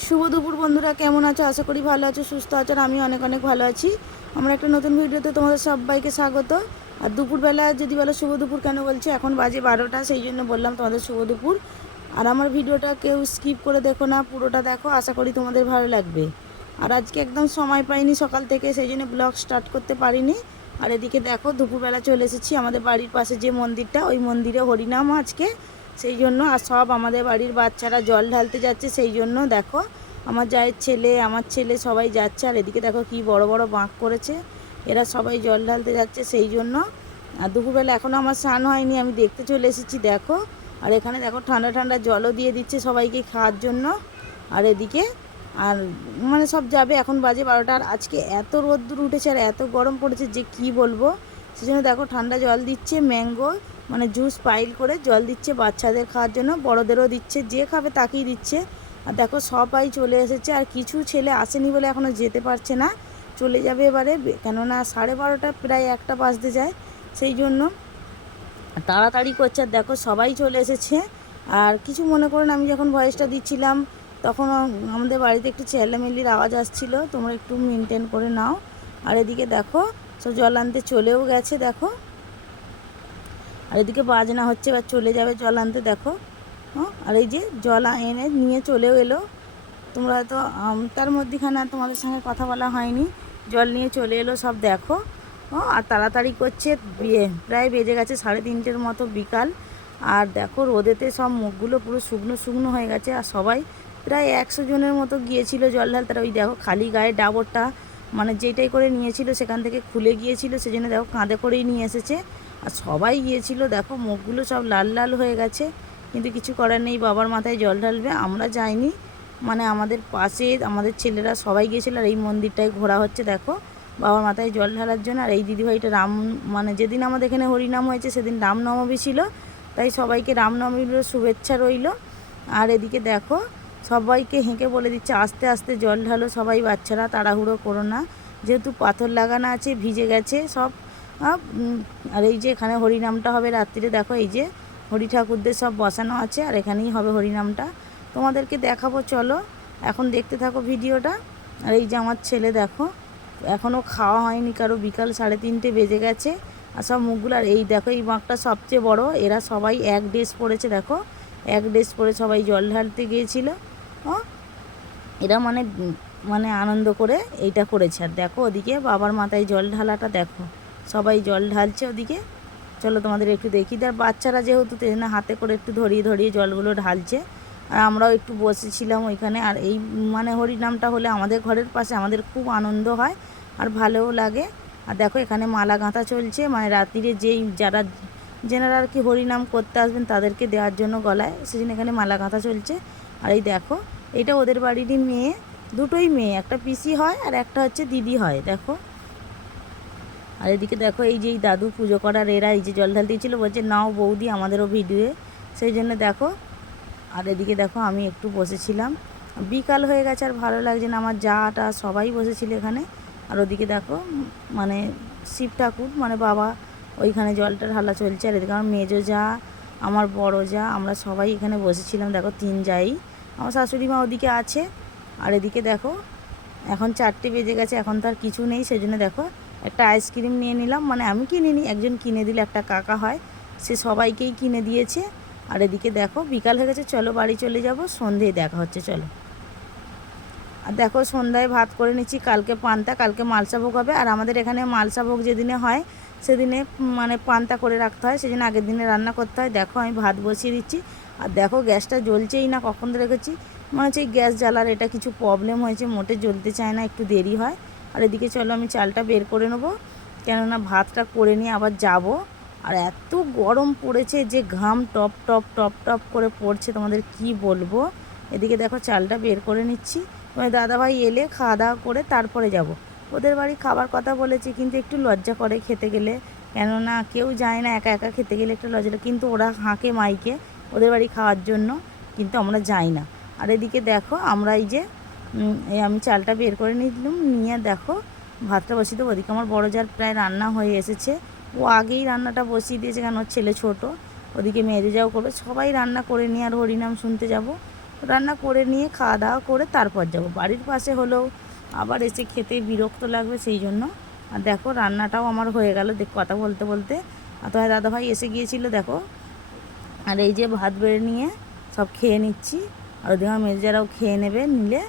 শুভ দুপুর বন্ধুরা, কেমন আছো? আশা করি ভালো আছো, সুস্থ আছো, আর আমি অনেক অনেক ভালো আছি। আমরা একটা নতুন ভিডিওতে তোমাদের সবাইকে স্বাগত। আর দুপুরবেলা যদি বলো শুভ দুপুর কেন বলছি, এখন বাজে বারোটা, সেই জন্য বললাম তোমাদের শুভ দুপুর। আর আমার ভিডিওটা কেউ স্কিপ করে দেখো না, পুরোটা দেখো, আশা করি তোমাদের ভালো লাগবে। আর আজকে একদম সময় পাইনি সকাল থেকে, সেই জন্য ব্লগ স্টার্ট করতে পারিনি। আর এদিকে দেখো, দুপুরবেলা চলে এসেছি আমাদের বাড়ির পাশে যে মন্দিরটা, ওই মন্দিরে হরিনাম আজকে। সেই জন্য আর সব আমাদের বাড়ির বাচ্চারা জল ঢালতে যাচ্ছে, সেই জন্য দেখো আমার জায়ের ছেলে, আমার ছেলে সবাই যাচ্ছে আর এদিকে দেখো কি বড় বড় বাঁক করেছে, এরা সবাই জল ঢালতে যাচ্ছে, সেই জন্য আর দুপুরবেলা এখনও আমার স্নান হয়নি, আমি দেখতে চলে এসেছি দেখো, আর এখানে দেখো ঠান্ডা ঠান্ডা জলও দিয়ে দিচ্ছে সবাইকে খাওয়ার জন্য, আর এদিকে আর মানে সব যাবে, এখন বাজে বারোটা আর আজকে এত রোদ্দুর উঠেছে আর এত গরম পড়েছে যে কি বলব সেজন্য দেখো ঠান্ডা জল দিচ্ছে, ম্যাঙ্গো মানে জুস পাইল করে জল দিচ্ছে বাচ্চাদের খাওয়ার জন্য, বড়দেরও দিচ্ছে, যে খাবে তাকেই দিচ্ছে। আর দেখো সবাই চলে এসেছে, আর কিছু ছেলে আসেনি বলে এখনও যেতে পারছে না। চলে যাবে এবারে কেননা সাড়ে বারোটা, প্রায় একটা বাজতে যায়, সেই জন্য তাড়াতাড়ি করছে। আর দেখো সবাই চলে এসেছে, আর কিছু মনে করুন আমি যখন ভয়েসটা দিচ্ছিলাম, তখন আমাদের বাড়িতে একটু চেল্লামেল্লির আওয়াজ আসছিল, তোমরা একটু মেনটেন করে নাও। আর এদিকে দেখো, সব জল আনতে চলেও গেছে, দেখো। আর এদিকে বাজনা হচ্ছে, এবার চলে যাবে জল আনতে, দেখো। হ্যাঁ আর এই যে জল এনে নিয়ে চলেও এলো। তোমরা হয়তো তার মধ্যেখানে তোমাদের সঙ্গে কথা বলা হয়নি। জল নিয়ে চলে এলো, সব দেখো। আর তাড়াতাড়ি করছে বিয়ে। প্রায় বেজে গেছে সাড়ে তিনটের মতো বিকাল। আর দেখো, রোদেতে সব মুখগুলো পুরো শুকনো শুকনো হয়ে গেছে। আর সবাই প্রায় একশো জনের মতো গিয়েছিল জল ঢালতে। আর ওই দেখো, খালি গায়ে ডাবরটা মানে যেটাই করে নিয়েছিল, সেখান থেকে খুলে গিয়েছিল। সেজন্য দেখো, কাঁধে করেই নিয়ে এসেছে। আর সবাই গিয়েছিল, দেখো মুখগুলো সব লাল লাল হয়ে গেছে, কিন্তু কিছু করার নেই, বাবার মাথায় জল ঢালবে, আমরা যাইনি। মানে আমাদের পাশে, আমাদের ছেলেরা সবাই গিয়েছিল, আর এই মন্দিরটায় ঘোরা হচ্ছে, দেখো। বাবার মাথায় জল ঢালার জন্য, আর এই দিদিভাইটা রাম মানে যেদিন আমাদের এখানে হরিনাম হয়েছে, সেদিন রামনবমী ছিল, তাই সবাইকে রামনবমীর শুভেচ্ছা রইল। আর এদিকে দেখো, সবাইকে হেঁকে বলে দিচ্ছে, আস্তে আস্তে জল ঢালো সবাই, বাচ্চারা তাড়াহুড়ো করো না, যেহেতু পাথর লাগানো আছে, ভিজে গেছে, সব আর এই যে এখানে হরিনামটা হবে রাত্রিরে। দেখো এই যে হরি ঠাকুরদের সব বসানো আছে, আর এখানেই হবে হরিনামটা। তোমাদেরকে দেখাবো, চলো। এখন দেখতে থাকো ভিডিওটা। আর এই যে আমার ছেলে, দেখো এখনও খাওয়া হয়নি কারও। বিকাল সাড়ে তিনটে বেজে গেছে, আর সব মুখগুলো, আর এই দেখো, এই বাঁকটা সবচেয়ে বড়। এরা সবাই এক ড্রেস পরেছে, দেখো। এক ড্রেস পরে সবাই জল ঢালতে গিয়েছিল। ও, এরা মানে মানে আনন্দ করে এইটা করেছে। আর দেখো, ওদিকে বাবার মাথায় জল ঢালাটা, দেখো। সবাই জল ঢালছে ওদিকে। চলো তোমাদের একটু দেখি। দেয় বাচ্চারা যেহেতু ট্রেনে হাতে করে একটু ধরিয়ে ধরিয়ে জলগুলো ঢালছে। আর আমরাও একটু বসেছিলাম ওইখানে। আর এই মানে হরিনামটা হলে আমাদের ঘরের পাশে আমাদের খুব আনন্দ হয় আর ভালোও লাগে। আর দেখো, এখানে মালা গাঁথা চলছে। মানে রাত্রিরে যেই যারা যেনারা আর কি হরিনাম করতে আসবেন তাদেরকে দেওয়ার জন্য গলায় সেদিন এখানে মালা গাঁথা চলছে। আর এই দেখো, এটা ওদের বাড়িরই মেয়ে। দুটোই মেয়ে, একটা পিসি হয় আর একটা হচ্ছে দিদি হয়। দেখো আর এদিকে দেখো, এই যে এই দাদু পুজো করার এরা এই যে জল ঢাল দিয়েছিল, বলছে, নাও বৌদি, আমাদেরও ভিডিওয়ে। সেই জন্য দেখো, আর এদিকে দেখো, আমি একটু বসেছিলাম। বিকাল হয়ে গেছে, আর ভালো লাগছে না, আমার যাটা, সবাই বসেছিল এখানে। আর ওদিকে দেখো মানে শিব ঠাকুর মানে বাবা, ওইখানে জলটা ঢালা চলছে। আর এদিকে আমার মেজো যা, আমার বড় যা, আমরা সবাই এখানে বসেছিলাম। দেখো, তিন যাই। আমার শাশুড়ি মা ওদিকে আছে। আর এদিকে দেখো, এখন চারটে বেজে গেছে, এখন তো আর কিছু নেই। সেজন্য দেখো একটা আইসক্রিম নিয়ে নিলাম। মানে আমি কিনিনি, একজন কিনে দিলে একটা কাকা হয়, সে সবাইকেই কিনে দিয়েছে। আর এদিকে দেখো, বিকাল হয়ে গেছে, চলো বাড়ি চলে যাব, সন্ধেয় দেখা হচ্ছে, চলো। আর দেখো, সন্ধ্যায় ভাত করে নিচ্ছি, কালকে পান্তা, কালকে মালসা ভোগ হবে। আর আমাদের এখানে মালসা ভোগ যেদিনে হয়, সেদিনে মানে পান্তা করে রাখতে হয় সেদিন আগের দিনে রান্না করতে হয়। দেখো, আমি ভাত বসিয়ে দিচ্ছি। আর দেখো, গ্যাসটা জ্বলছেই না, কখন রেখেছি? মনে হচ্ছে গ্যাস জ্বালার এটা কিছু প্রবলেম হয়েছে, মোটে জ্বলতে চায় না, একটু দেরি হয়। আর এদিকে চলো, আমি চালটা বের করে নেব। কেননা ভাতটা করে নিয়ে আবার যাব। আর এত গরম পড়েছে যে ঘাম টপ টপ টপ টপ করে পড়ছে, তোমাদের কি বলব? এদিকে দেখো, চালটা বের করে নিচ্ছি। তোমার দাদাভাই এলে খাওয়া দাওয়া করে তারপরে যাব। ওদের বাড়ি খাবার কথা বলেছি, কিন্তু একটু লজ্জা করে খেতে গেলে। কেননা কেউ যায় না, একা একা খেতে গেলে একটু লজ্জা। কিন্তু ওরা হাঁকে মাইকে ওদের বাড়ি খাওয়ার জন্য, কিন্তু আমরা যাই না। আর এদিকে দেখো, আমরা এই যে আমি চালটা বের করে নিলাম, নিয়ে দেখো, ভাতটা বসিয়ে দেবো। ওদিকে আমার বড় যার প্রায় রান্না হয়ে এসেছে। ও আগেই রান্নাটা বসিয়ে দিয়েছে কেন? ছেলে ছোট। ওদিকে মেয়েদের যাও করবে। সবাই রান্না করে নিয়ে আর হরিনাম শুনতে যাব। রান্না করে নিয়ে খাওয়া দাওয়া করে তারপর যাব। বাড়ির পাশে হলেও আবার এসে খেতে বিরক্ত লাগবে সেই জন্য। আর দেখো, রান্নাটাও আমার হয়ে গেল দেখ, কথা বলতে বলতে। আর তোমার দাদাভাই এসে গিয়েছিল, দেখো। আর এই যে ভাত বেড়ে নিয়ে সব খেয়ে নিচ্ছি। আর ওদিকে মেজারাও খেয়ে নেবে, নিলে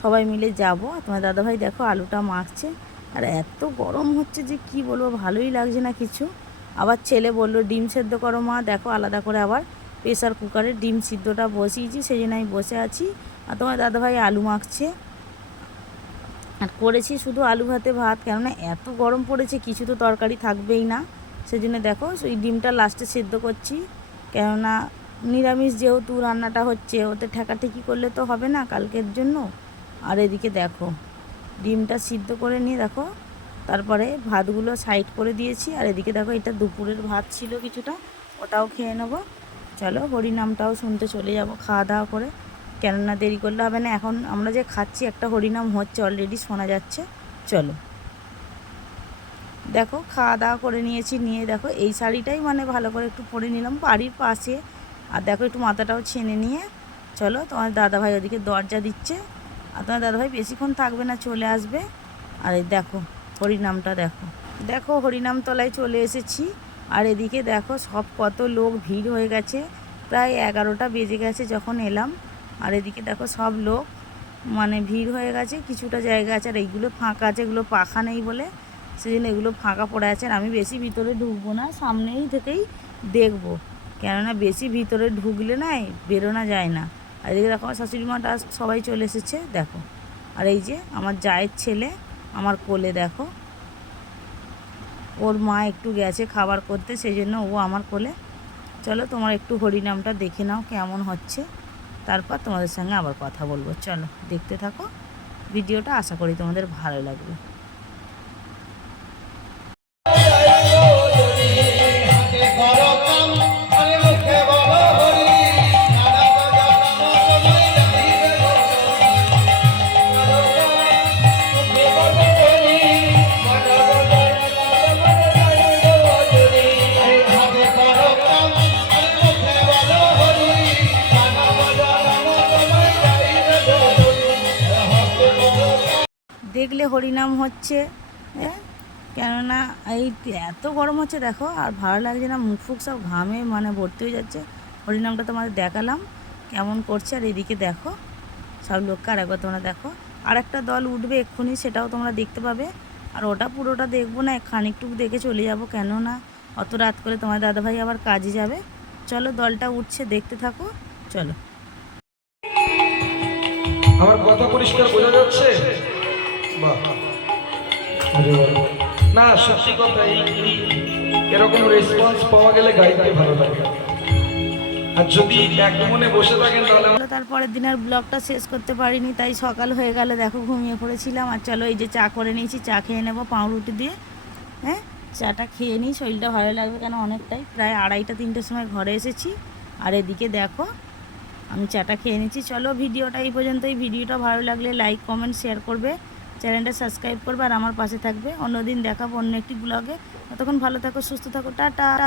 সবাই মিলে যাব। তোমার দাদাভাই দেখো আলুটা মাখছে। আর এত গরম হচ্ছে যে কি বলব, ভালোই লাগছে না কিছু। আবার ছেলে বলল, ডিম সেদ্ধ করো মা, দেখো আলাদা করে আবার প্রেশার কুকারে ডিম সিদ্ধটা বসিয়েছি সেই জন্য আমি বসে আছি। আর তোমার দাদাভাই আলু মাখছে। আর করেছি শুধু আলু ভাতে ভাত, কেননা এত গরম পড়েছে, কিছু তো তরকারি থাকবেই না। সেই জন্য দেখো ওই ডিমটা লাস্টে সেদ্ধ করছি। কেননা নিরামিষ যেহেতু রান্নাটা হচ্ছে, ওতে ঠেকাঠেকি করলে তো হবে না কালকের জন্য। আর এদিকে দেখো, ডিমটা সিদ্ধ করে নিয়ে দেখো, তারপরে ভাতগুলো সাইড করে দিয়েছি, আর এদিকে দেখো এটা দুপুরের ভাত ছিল কিছুটা, ওটাও খেয়ে নেব। চলো হরিনামটাও শুনতে চলে যাব খাওয়া দাওয়া করে। কেননা দেরি করলে হবে না, এখন আমরা যে খাচ্ছি, একটা হরিনাম হচ্ছে অলরেডি শোনা যাচ্ছে। চলো। দেখো খাওয়া দাওয়া করে নিয়েছি, নিয়ে দেখো এই শাড়িটাই মানে ভালো করে একটু পরে নিলাম বাড়ির পাশে। আর দেখো একটু মাথাটাও ছেনে নিয়ে, চলো তোমার দাদাভাই ওদিকে দরজা দিচ্ছে। তোমার দাদাভাই বেশিক্ষণ থাকবে না, চলে আসবে। আর এই দেখো, হরিনামটা দেখো। দেখো হরিনাম তলায় চলে এসেছি। আর এদিকে দেখো, সব কত লোক, ভিড় হয়ে গেছে। প্রায় এগারোটা বেজে গেছে যখন এলাম। আর এদিকে দেখো, সব লোক মানে ভিড় হয়ে গেছে। কিছুটা জায়গা আছে, আর এইগুলো ফাঁকা আছে, এগুলো পাখা নেই বলে। সেই জন্য এগুলো ফাঁকা পড়ে আছে। আর আমি বেশি ভিতরে ঢুকবো না, সামনেই থেকেই দেখব। কেননা বেশি ভিতরে ঢুকলে না, বেরোনো যায় না। আর এদিকে দেখো, শাশুড়ি মাটা সবাই চলে এসেছে, দেখো। আর এই যে আমার জায়ের ছেলে, আমার কোলে দেখো। ওর মা একটু গেছে খাবার করতে সেই জন্য ও আমার কোলে। চলো তোমার একটু হরিনামটা দেখে নাও কেমন হচ্ছে। তারপর তোমাদের সঙ্গে আবার কথা বলব। চলো, দেখতে থাকো। ভিডিওটা আশা করি তোমাদের ভালো লাগবে। দেখলে হরিনাম হচ্ছে হ্যাঁ কেননা এই এত গরম হচ্ছে দেখো, আর ভালো লাগছে না, মুখ ফুক সব ঘামে মানে ভর্তি হয়ে যাচ্ছে। হরিনামটা তোমাদের দেখালাম, কেমন করছে, আর এদিকে দেখো, সব লোককে আর একবার তোমরা দেখো। আর একটা দল উঠবে এক্ষুনি, সেটাও তোমরা দেখতে পাবে। আর ওটা পুরোটা দেখব না, খানিকটুকু দেখে চলে যাব, কেননা অত রাত করে তোমার দাদাভাই আবার কাজে যাবে। চলো দলটা উঠছে, দেখতে থাকো, চলো। আমার কথা পরিষ্কার বোঝা যাচ্ছে। না, সত্যি কথা এরকম রেসপন্স পাওয়া গেলে গাইতে ভালো লাগে। তারপরের দিন আর ব্লগটা শেষ করতে পারিনি, তাই সকাল হয়ে গেল, দেখো ঘুমিয়ে পড়েছিলাম। আর চলো এই যে চা করে নিয়েছি, চা খেয়ে নেব, পাউরুটি দিয়ে। হ্যাঁ চাটা খেয়ে নিই, শরীরটা ভালো লাগবে কেন অনেকটাই। প্রায় আড়াইটা, তিনটের সময় ঘরে এসেছি। আর এদিকে দেখো, আমি চাটা খেয়ে নিচ্ছি। চলো ভিডিওটা এই পর্যন্তই। ভিডিওটা ভালো লাগলে লাইক কমেন্ট শেয়ার করবে। চ্যানেলটা সাবস্ক্রাইব করবে আর আমার পাশে থাকবে। অন্যদিন দেখাবো অন্য একটি ব্লগে। ততক্ষণ ভালো থাকো, সুস্থ থাকো, টাটা।